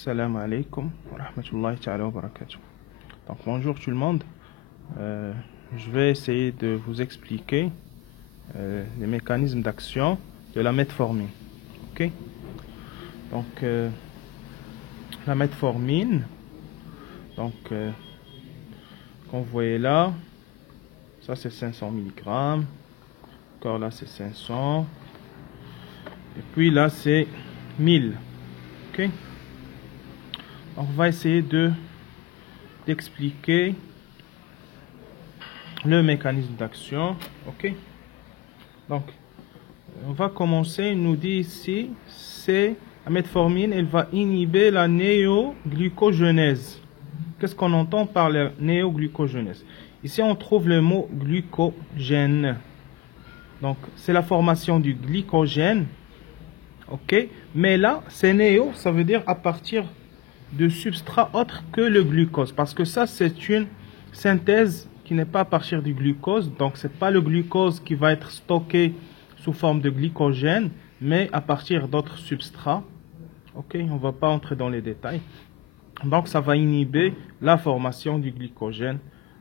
Assalamu alaikum wa rahmatullahi ta'ala wa barakatuh. Donc bonjour tout le monde. Je vais essayer de vous expliquer les mécanismes d'action de la metformine. Ok. Donc la metformine, donc qu'on voyait là, ça c'est 500 mg. Encore là c'est 500. Et puis là c'est 1000. Ok. On va essayer d'expliquer le mécanisme d'action. Ok. Donc, on va commencer. Il nous dit ici, c'est la metformine, elle va inhiber la néoglucogenèse. Qu'est-ce qu'on entend par la néoglucogenèse? Ici, on trouve le mot glucogène. Donc, c'est la formation du glycogène. Ok. Mais là, c'est néo, ça veut dire à partir de substrat autre que le glucose, parce que ça c'est une synthèse qui n'est pas à partir du glucose, donc c'est pas le glucose qui va être stocké sous forme de glycogène, mais à partir d'autres substrats. Ok, on va pas entrer dans les détails. Donc ça va inhiber la formation du glycogène,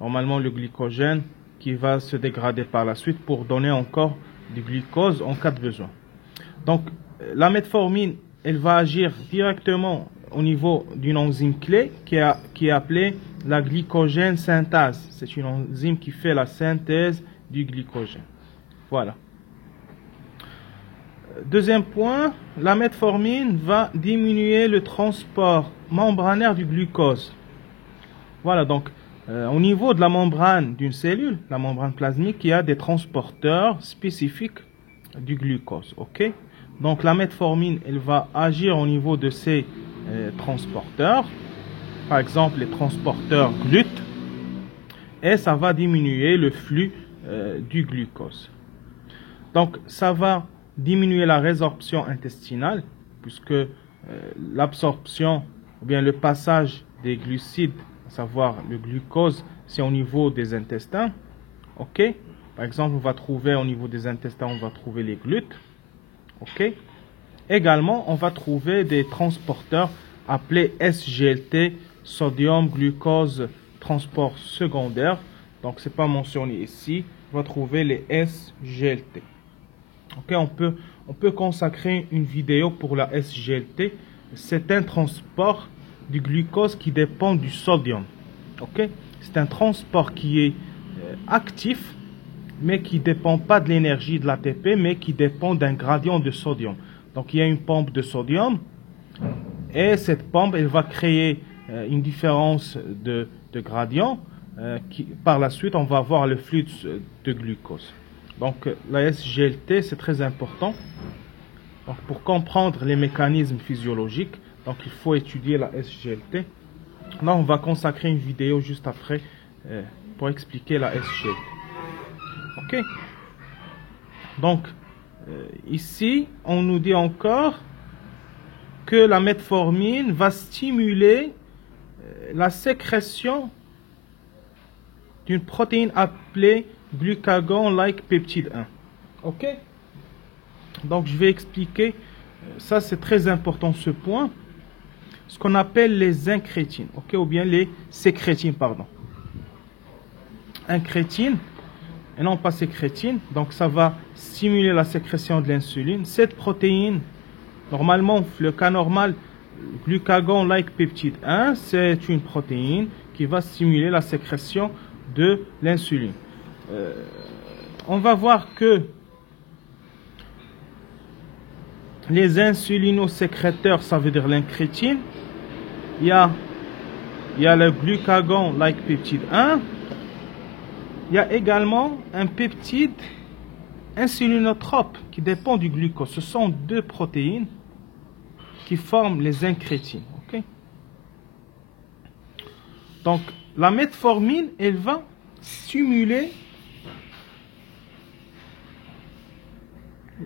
normalement le glycogène qui va se dégrader par la suite pour donner encore du glucose en cas de besoin. Donc la metformine, elle va agir directement au niveau d'une enzyme clé qui est appelée la glycogène synthase. C'est une enzyme qui fait la synthèse du glycogène. Voilà. Deuxième point, la metformine va diminuer le transport membranaire du glucose. Voilà, donc au niveau de la membrane d'une cellule, la membrane plasmique, il y a des transporteurs spécifiques du glucose. Ok. Donc la metformine, elle va agir au niveau de ces transporteurs, par exemple les transporteurs GLUT, et ça va diminuer le flux du glucose. Donc ça va diminuer la résorption intestinale, puisque l'absorption ou bien le passage des glucides, à savoir le glucose, c'est au niveau des intestins. Ok. Par exemple, on va trouver au niveau des intestins, on va trouver les GLUT. Ok. Également, on va trouver des transporteurs appelés SGLT, sodium glucose transport secondaire. Donc, c'est pas mentionné ici. On va trouver les SGLT. Ok, on peut consacrer une vidéo pour la SGLT. C'est un transport du glucose qui dépend du sodium. Ok, c'est un transport qui est actif, mais qui ne dépend pas de l'énergie de l'ATP, mais qui dépend d'un gradient de sodium. Donc il y a une pompe de sodium, et cette pompe, elle va créer une différence de gradient, par la suite, on va avoir le flux de glucose. Donc la SGLT, c'est très important. Donc, pour comprendre les mécanismes physiologiques, donc il faut étudier la SGLT. Là, on va consacrer une vidéo juste après pour expliquer la SGLT. Ok. Donc, ici, on nous dit encore que la metformine va stimuler la sécrétion d'une protéine appelée glucagon-like peptide 1. Ok. Donc, je vais expliquer. Ça, c'est très important ce point. Ce qu'on appelle les incrétines. Ok, ou bien les sécrétines, pardon. Incrétine. Et non pas sécrétine, donc ça va stimuler la sécrétion de l'insuline. Cette protéine, normalement, le cas normal, glucagon-like peptide 1, c'est une protéine qui va stimuler la sécrétion de l'insuline. On va voir que les insulinosécréteurs, ça veut dire l'incrétine, il y a le glucagon-like peptide 1. Il y a également un peptide insulinotrope qui dépend du glucose. Ce sont deux protéines qui forment les incrétines. Okay? Donc, la metformine, elle va stimuler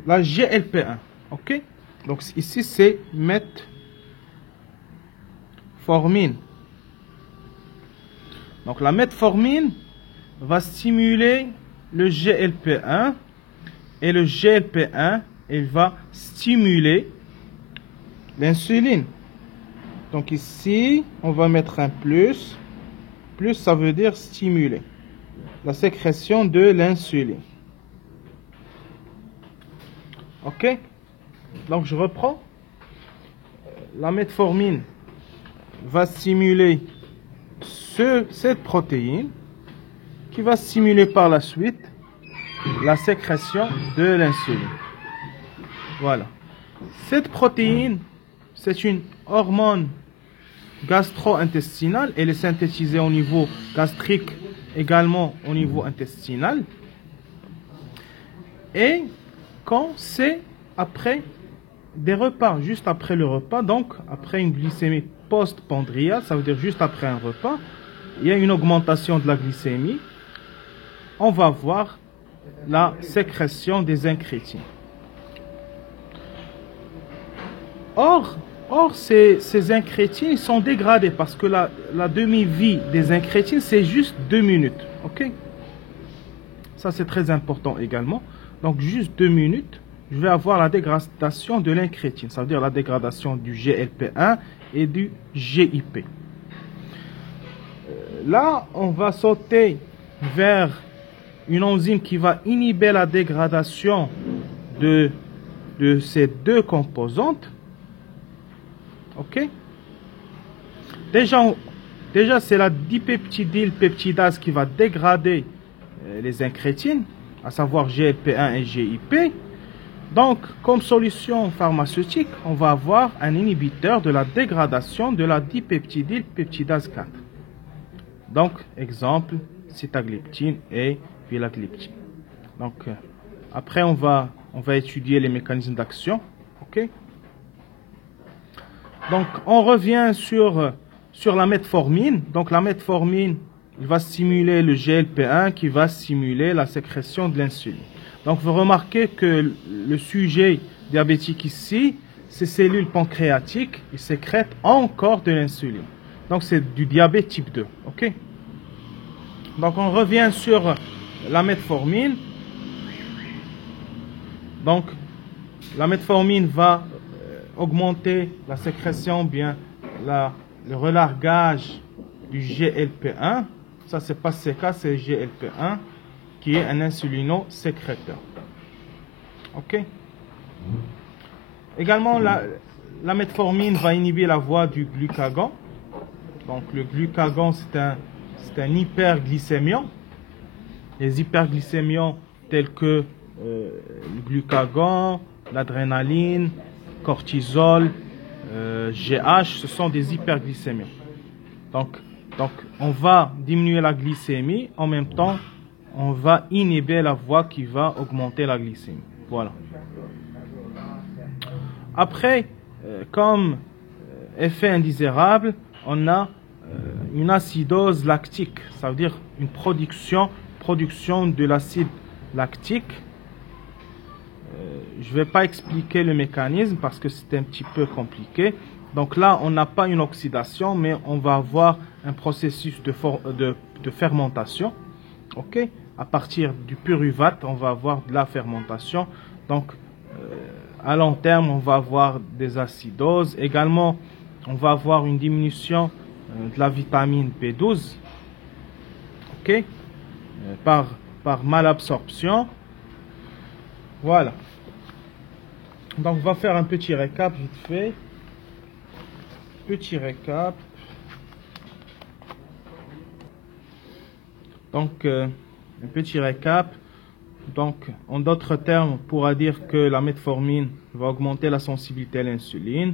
la GLP1. Okay? Donc, ici, c'est metformine. Donc, la metformine va stimuler le GLP1, et le GLP1, il va stimuler l'insuline. Donc ici, on va mettre un plus. Plus, ça veut dire stimuler la sécrétion de l'insuline. Ok? Donc je reprends. La metformine va stimuler cette protéine qui va stimuler par la suite la sécrétion de l'insuline. Voilà. Cette protéine, c'est une hormone gastro-intestinale. Elle est synthétisée au niveau gastrique, également au niveau intestinal. Et quand c'est après des repas, juste après le repas, donc après une glycémie post-pondriale, ça veut dire juste après un repas, il y a une augmentation de la glycémie. On va voir la sécrétion des incrétines. Or ces incrétines sont dégradées parce que la demi-vie des incrétines, c'est juste 2 minutes. Ok? Ça, c'est très important également. Donc, juste 2 minutes, je vais avoir la dégradation de l'incrétine. Ça veut dire la dégradation du GLP-1 et du GIP. Là, on va sauter vers une enzyme qui va inhiber la dégradation de ces deux composantes. Ok? Déjà c'est la dipeptidylpeptidase qui va dégrader les incrétines, à savoir GLP-1 et GIP. Donc, comme solution pharmaceutique, on va avoir un inhibiteur de la dégradation de la dipeptidylpeptidase 4. Donc, exemple, sitagliptine et vilagliptine. Donc, après, on va étudier les mécanismes d'action. Ok? Donc, on revient sur la metformine. Donc, la metformine, il va stimuler le GLP-1 qui va stimuler la sécrétion de l'insuline. Donc, vous remarquez que le sujet diabétique ici, ces cellules pancréatiques, ils sécrètent encore de l'insuline. Donc, c'est du diabète type 2. OK? Donc, on revient sur la metformine. Donc, la metformine va augmenter la sécrétion, bien le relargage du GLP-1. Ça, c'est pas CK, c'est GLP-1 qui est un insulino-sécréteur. Ok? Également, la metformine va inhiber la voie du glucagon. Donc, le glucagon, c'est un hyperglycémiant. Les hyperglycémiants tels que le glucagon, l'adrénaline, cortisol, GH, ce sont des hyperglycémiants. Donc, on va diminuer la glycémie, en même temps, on va inhiber la voie qui va augmenter la glycémie. Voilà. Après, comme effet indésirable, on a une acidose lactique, ça veut dire une production de l'acide lactique. Je ne vais pas expliquer le mécanisme parce que c'est un petit peu compliqué. Donc là, on n'a pas une oxydation, mais on va avoir un processus de fermentation. Ok? À partir du pyruvate, on va avoir de la fermentation. Donc, à long terme, on va avoir des acidoses. Également, on va avoir une diminution de la vitamine B12. Ok? Par malabsorption. Voilà. Donc, on va faire un petit récap vite fait. Petit récap. Donc, un petit récap. Donc, en d'autres termes, on pourra dire que la metformine va augmenter la sensibilité à l'insuline.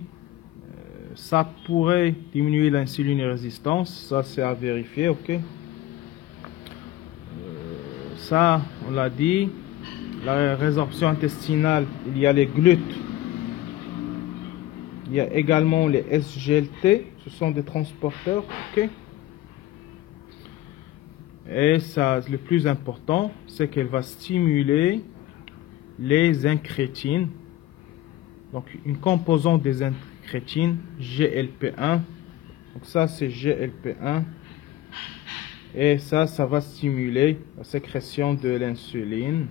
Ça pourrait diminuer l'insuline résistance. Ça, c'est à vérifier, ok? Ça, on l'a dit. La résorption intestinale, il y a les GLUT. Il y a également les SGLT. Ce sont des transporteurs, ok? Et ça, le plus important, c'est qu'elle va stimuler les incrétines. Donc, une composante des incrétines, GLP-1. Donc, ça, c'est GLP-1. Et ça va stimuler la sécrétion de l'insuline.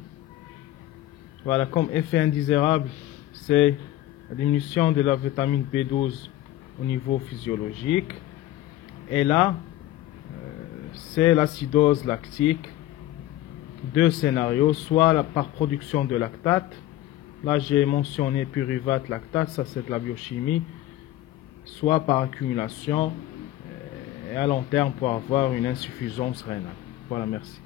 Voilà, comme effet indésirable, c'est la diminution de la vitamine B12 au niveau physiologique. Et là, c'est l'acidose lactique. Deux scénarios, soit par production de lactate. Là, j'ai mentionné pyruvate lactate, ça c'est de la biochimie. Soit par accumulation et à long terme pour avoir une insuffisance rénale. Voilà, merci.